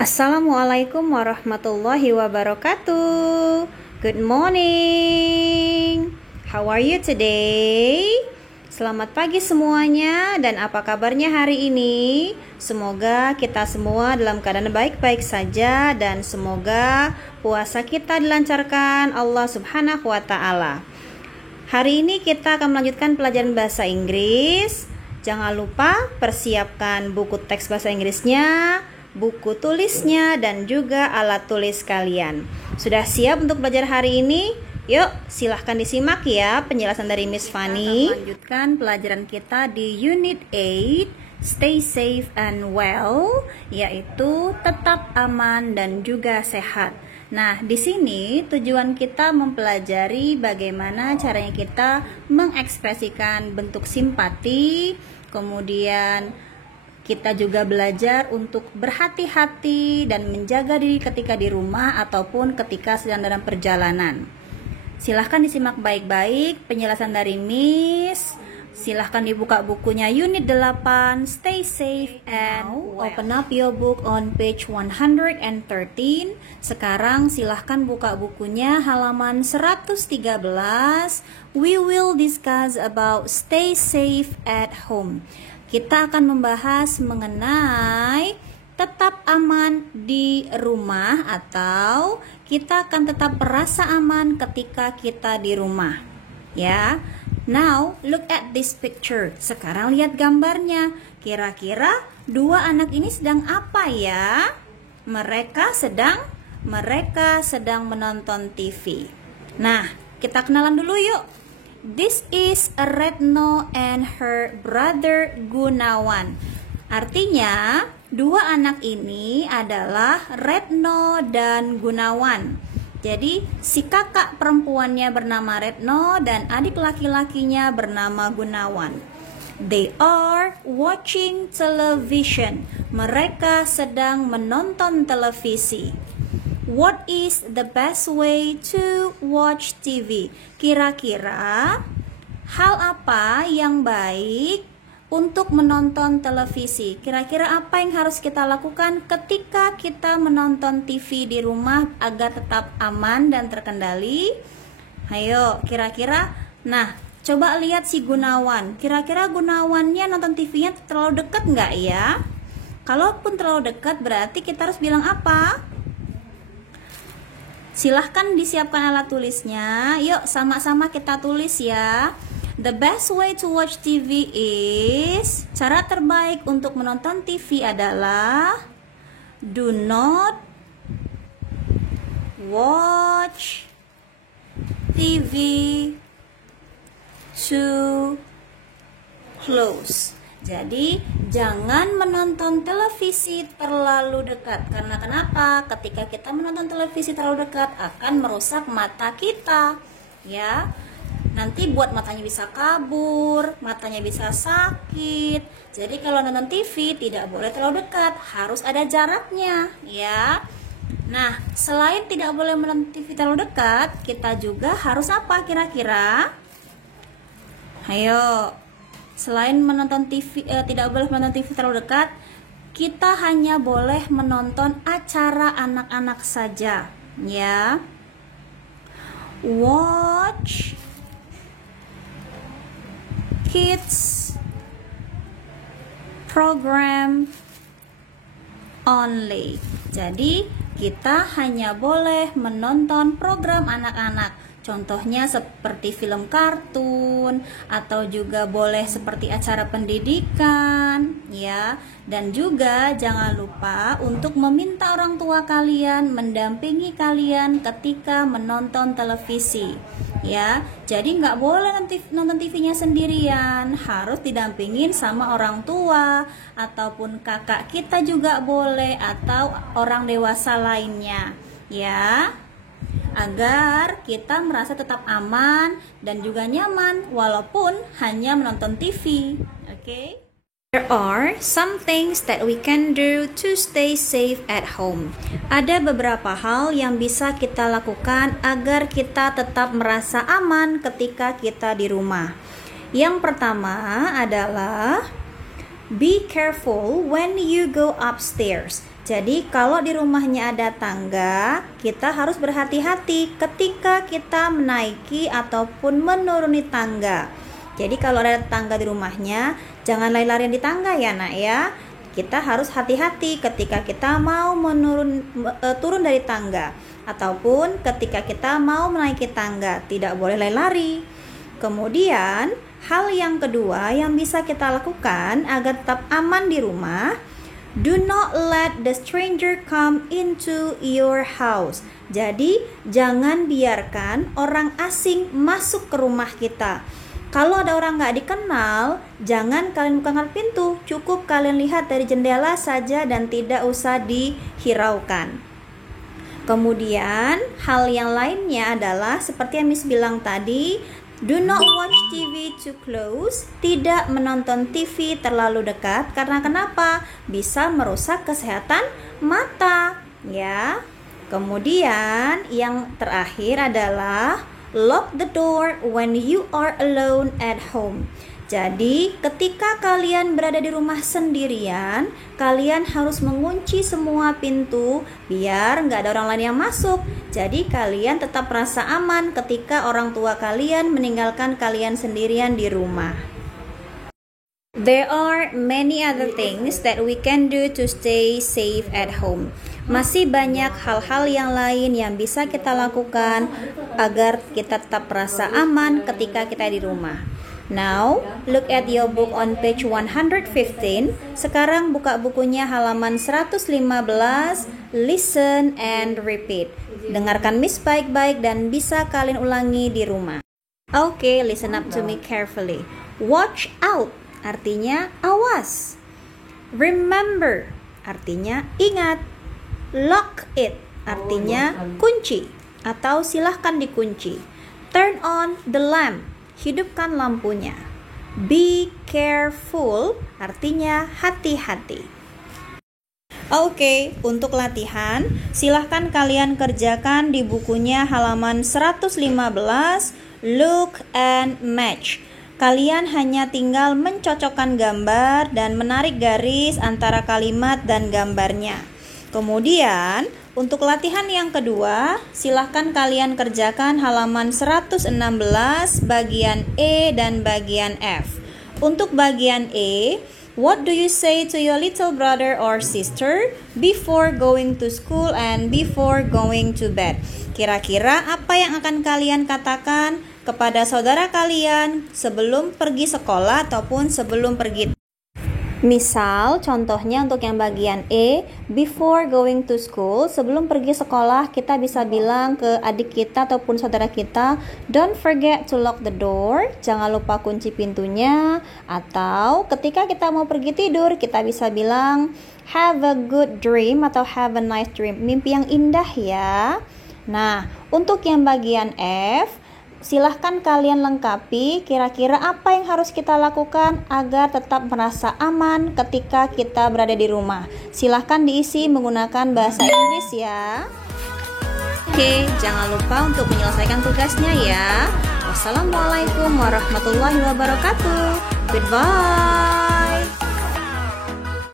Assalamualaikum warahmatullahi wabarakatuh. Good morning. How are you today? Selamat pagi semuanya, dan apa kabarnya hari ini? Semoga kita semua dalam keadaan baik-baik saja, dan semoga puasa kita dilancarkan Allah Subhanahu wa Ta'ala. Hari ini kita akan melanjutkan pelajaran bahasa Inggris. Jangan lupa persiapkan buku teks bahasa Inggrisnya, buku tulisnya, dan juga alat tulis kalian. Sudah siap untuk belajar hari ini? Yuk, silahkan disimak ya penjelasan dari Miss Fanny. Kita akan lanjutkan pelajaran kita di Unit 8, Stay Safe and Well, yaitu tetap aman dan juga sehat. Nah, di sini tujuan kita mempelajari bagaimana caranya kita mengekspresikan bentuk simpati, kemudian kita juga belajar untuk berhati-hati dan menjaga diri ketika di rumah ataupun ketika sedang dalam perjalanan. Silahkan disimak baik-baik penjelasan dari Miss. Silahkan dibuka bukunya Unit 8, Stay Safe and Well. Open up your book on page 113. Sekarang silahkan buka bukunya halaman 113. We will discuss about stay safe at home. Kita akan membahas mengenai tetap aman di rumah, atau kita akan tetap merasa aman ketika kita di rumah. Ya. Now, look at this picture. Sekarang lihat gambarnya. Kira-kira dua anak ini sedang apa ya? Mereka sedang menonton TV. Nah, kita kenalan dulu yuk. This is Retno and her brother Gunawan. Artinya, dua anak ini adalah Retno dan Gunawan. Jadi, si kakak perempuannya bernama Retno dan adik laki-lakinya bernama Gunawan. They are watching television. Mereka sedang menonton televisi. What is the best way to watch TV? Kira-kira hal apa yang baik untuk menonton televisi? Kira-kira apa yang harus kita lakukan ketika kita menonton TV di rumah agar tetap aman dan terkendali? Ayo, kira-kira. Nah, coba lihat si Gunawan. Kira-kira Gunawannya nonton TV-nya terlalu dekat nggak ya? Kalaupun terlalu dekat, berarti kita harus bilang apa? Silahkan disiapkan alat tulisnya. Yuk, sama-sama kita tulis ya. The best way to watch TV is, cara terbaik untuk menonton TV adalah do not watch TV too close. Jadi, jangan menonton televisi terlalu dekat. Karena kenapa? Ketika kita menonton televisi terlalu dekat akan merusak mata kita. Ya. Nanti buat matanya bisa kabur, matanya bisa sakit. Jadi kalau nonton TV tidak boleh terlalu dekat, harus ada jaraknya, ya. Nah, selain tidak boleh menonton TV terlalu dekat, kita juga harus apa kira-kira? Ayo, selain menonton TV, tidak boleh menonton TV terlalu dekat, kita hanya boleh menonton acara anak-anak saja, ya. Watch kids program only. Jadi kita hanya boleh menonton program anak-anak. Contohnya seperti film kartun, atau juga boleh seperti acara pendidikan, ya. Dan juga jangan lupa untuk meminta orang tua kalian mendampingi kalian ketika menonton televisi, ya. Jadi nggak boleh nonton TV-nya sendirian, harus didampingin sama orang tua ataupun kakak kita juga boleh, atau orang dewasa lainnya, ya. Agar kita merasa tetap aman dan juga nyaman walaupun hanya menonton TV. Okay? There are some things that we can do to stay safe at home. Ada beberapa hal yang bisa kita lakukan agar kita tetap merasa aman ketika kita di rumah. Yang pertama adalah be careful when you go upstairs. Jadi kalau di rumahnya ada tangga, kita harus berhati-hati ketika kita menaiki ataupun menuruni tangga. Jadi kalau ada tangga di rumahnya, jangan lari-larian di tangga ya nak ya. Kita harus hati-hati ketika kita mau turun dari tangga, ataupun ketika kita mau menaiki tangga, tidak boleh lari-lari. Kemudian hal yang kedua yang bisa kita lakukan agar tetap aman di rumah, do not let the stranger come into your house. Jadi jangan biarkan orang asing masuk ke rumah kita. Kalau ada orang gak dikenal, jangan kalian bukakan pintu, cukup kalian lihat dari jendela saja dan tidak usah dihiraukan. Kemudian hal yang lainnya adalah seperti yang Miss bilang tadi, do not watch TV too close. Tidak menonton TV terlalu dekat. Karena kenapa? Bisa merusak kesehatan mata ya. Kemudian yang terakhir adalah lock the door when you are alone at home. Jadi ketika kalian berada di rumah sendirian, kalian harus mengunci semua pintu biar nggak ada orang lain yang masuk. Jadi kalian tetap merasa aman ketika orang tua kalian meninggalkan kalian sendirian di rumah. There are many other things that we can do to stay safe at home. Masih banyak hal-hal yang lain yang bisa kita lakukan agar kita tetap merasa aman ketika kita di rumah. Now, look at your book on page 115. Sekarang buka bukunya halaman 115. Listen and repeat. Dengarkan Miss baik-baik dan bisa kalian ulangi di rumah. Okay, listen up to me carefully. Watch out artinya awas. Remember artinya ingat. Lock it artinya kunci atau silahkan dikunci. Turn on the lamp. Hidupkan lampunya. Be careful artinya hati-hati. Oke, untuk latihan silahkan kalian kerjakan di bukunya halaman 115. Look and match. Kalian hanya tinggal mencocokkan gambar dan menarik garis antara kalimat dan gambarnya. Kemudian untuk latihan yang kedua, silahkan kalian kerjakan halaman 116 bagian E dan bagian F. Untuk bagian E, what do you say to your little brother or sister before going to school and before going to bed? Kira-kira apa yang akan kalian katakan kepada saudara kalian sebelum pergi sekolah ataupun sebelum pergi? Misal, contohnya untuk yang bagian E, before going to school, sebelum pergi sekolah, kita bisa bilang ke adik kita ataupun saudara kita, don't forget to lock the door, jangan lupa kunci pintunya. Atau ketika kita mau pergi tidur, kita bisa bilang, have a good dream atau have a nice dream, mimpi yang indah ya. Nah, untuk yang bagian F, silahkan kalian lengkapi kira-kira apa yang harus kita lakukan agar tetap merasa aman ketika kita berada di rumah. Silahkan diisi menggunakan bahasa Inggris ya. Oke, jangan lupa untuk menyelesaikan tugasnya ya. Wassalamualaikum warahmatullahi wabarakatuh. Goodbye.